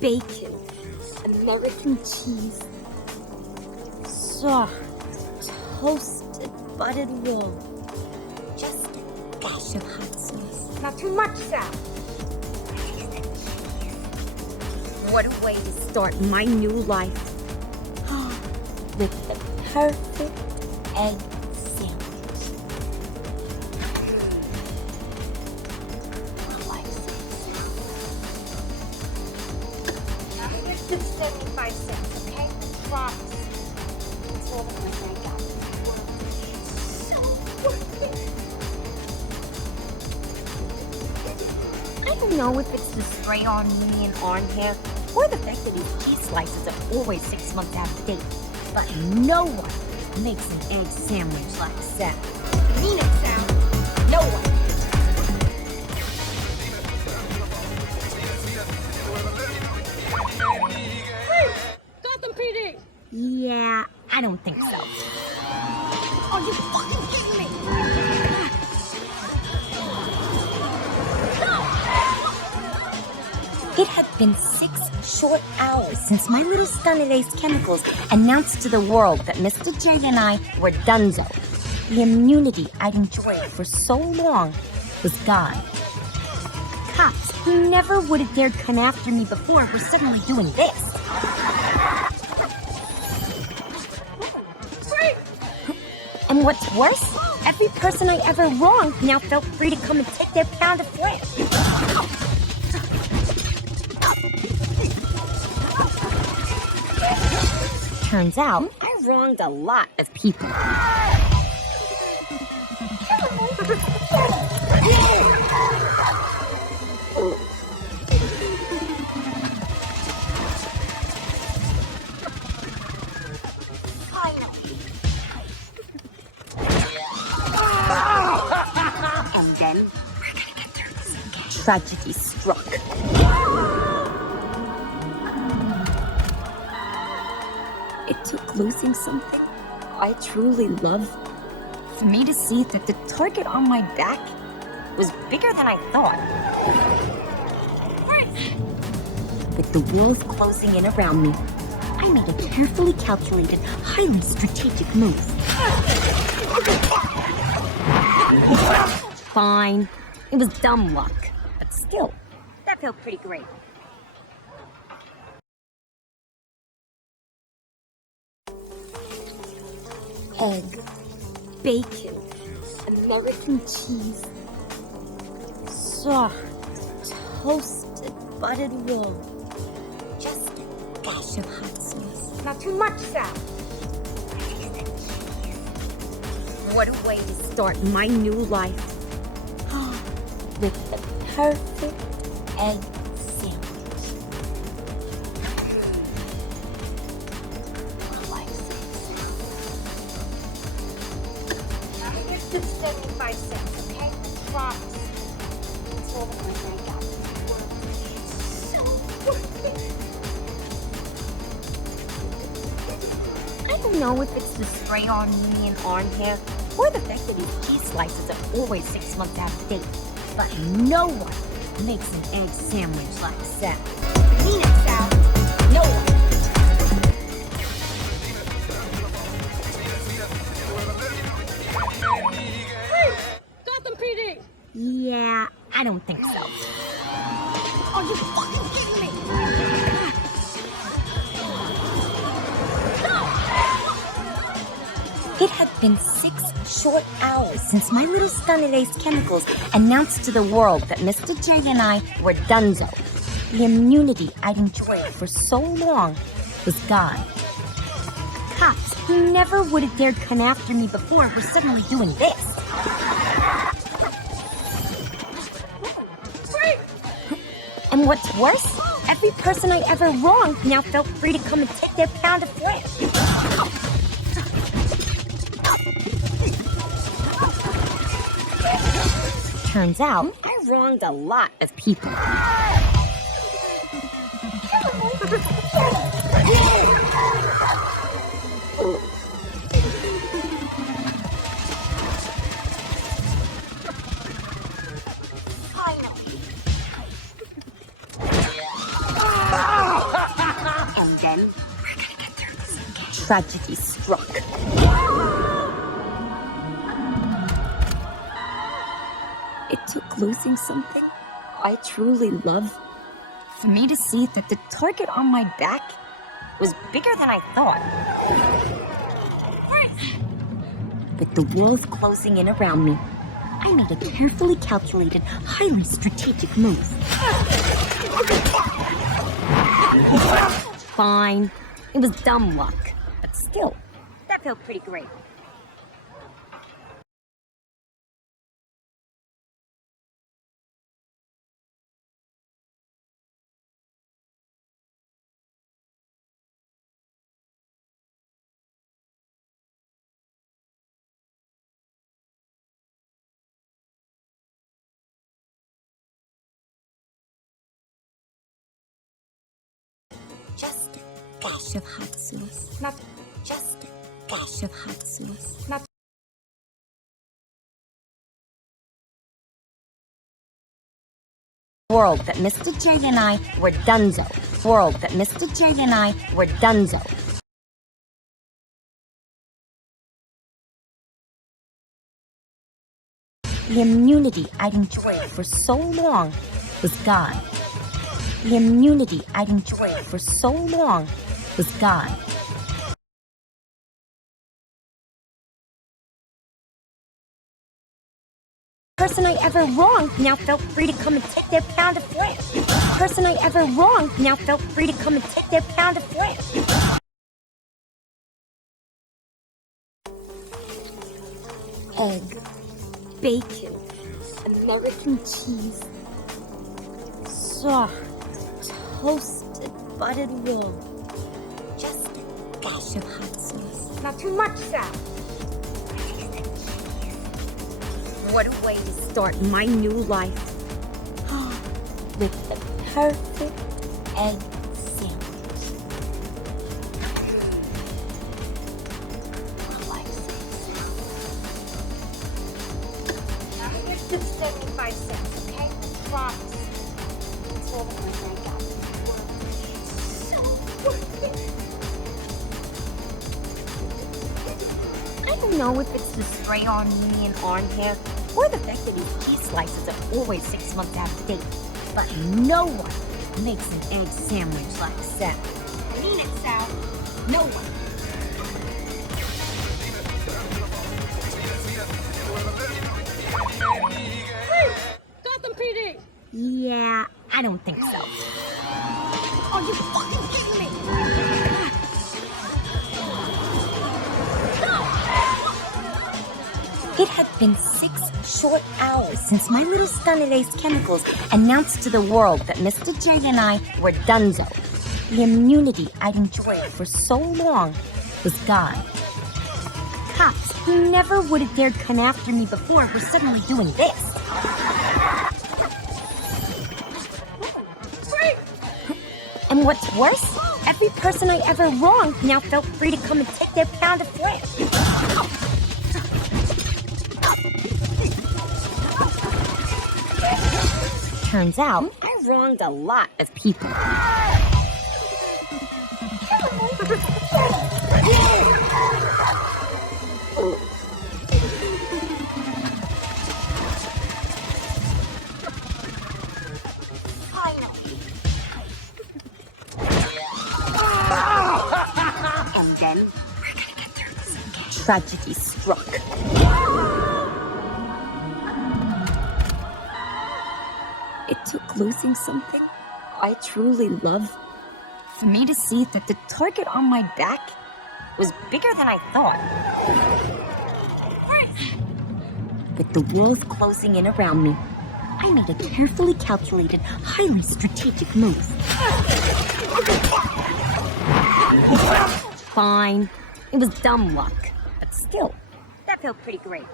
bacon, American cheese, soft, toasted, buttered roll. Just a dash of hot sauce. Not too much, Sal. What a way to start my new life. With the perfect egg sandwich. It's 75 cents, okay? I promise. It's all the money I got. It's so worth it. I don't know if it's the spray on me and arm hair, or the fact that these cheese slices are always 6 months out of date. But no one makes an egg sandwich like Sal. Mean it, Sal. No one. Gotham PD! Yeah, I don't think so. Are you fucking kidding me? It had been 6 short hours since my little stunt at Ace Chemicals announced to the world that Mr. J and I were donezo. The immunity I'd enjoyed for so long was gone. Cops who never would have dared come after me before were suddenly doing this. And what's worse, every person I ever wronged now felt free to come and take their pound of flesh. Turns out, I wronged a lot of people. And then, we're gonna get through this, okay? Tragedy struck. It took losing something I truly love for me to see that the target on my back was bigger than I thought. With the walls closing in around me, I made a carefully calculated, highly strategic move. Fine, it was dumb luck, but still, that felt pretty great. Egg, bacon, American cheese, soft, toasted, buttered roll. Just a dash of hot sauce. Not too much, Sal. What a way to start my new life. With the perfect egg sandwich. It's 75 cents, okay? I promise. It's all the money I got. It's so worth it. I don't know if it's the spray on me and arm hair, or the fact that these cheese slices are always 6 months out of date. But no one makes an egg sandwich like Sal. Mean it, Sal. No one. Gotham PD! Yeah, I don't think so. Are you fucking kidding me? It had been 6 short hours since my little stunt at Ace Chemicals announced to the world that Mr. J and I were donezo. The immunity I'd enjoyed for so long was gone. Cops who never would have dared come after me before were suddenly doing this. And what's worse, every person I ever wronged now felt free to come and take their pound of flesh. Turns out, I wronged a lot of people. Tragedy struck. It took losing something I truly love for me to see that the target on my back was bigger than I thought. With the world closing in around me, I made a carefully calculated, highly strategic move. Fine. It was dumb luck. But still, that felt pretty great. Just a dash of hot sauce. Not just a dash of hot sauce. Not world that Mr. J and I were donezo. World that Mr. J and I were donezo. The immunity I'd enjoyed for so long was gone. The immunity I'd enjoyed for so long was gone. The person I ever wronged now felt free to come and take their pound of flesh. The person I ever wronged now felt free to come and take their pound of flesh. Egg, bacon, American cheese, soft, toasted, buttered roll. Just a dash of hot sauce. Not too much, Sal. What a way to start my new life. With the perfect egg sandwich. I'm gonna do 75 cents, okay? I promise. It's all the money I got. It's so worth it. I don't know if it's the spray on me and on hair, or the fact that these cheese slices are always 6 months out of date. But no one makes an egg sandwich like Sal. I mean it, Sal. No one. Gotham PD! Yeah, I don't think so. Are you fucking kidding me? It had been 6 short hours since my little Stunning chemicals announced to the world that Mr. J and I were donezo. The immunity I'd enjoyed for so long was gone. Cops who never would have dared come after me before were suddenly doing this. And what's worse, every person I ever wronged now felt free to come and take their pound of flesh. Turns out, I wronged a lot of people. And then, we're gonna get through this, okay? Tragedy struck. It took losing something I truly love for me to see that the target on my back was bigger than I thought. With the world closing in around me, I made a carefully calculated, highly strategic move. Fine. It was dumb luck. But still, that felt pretty great.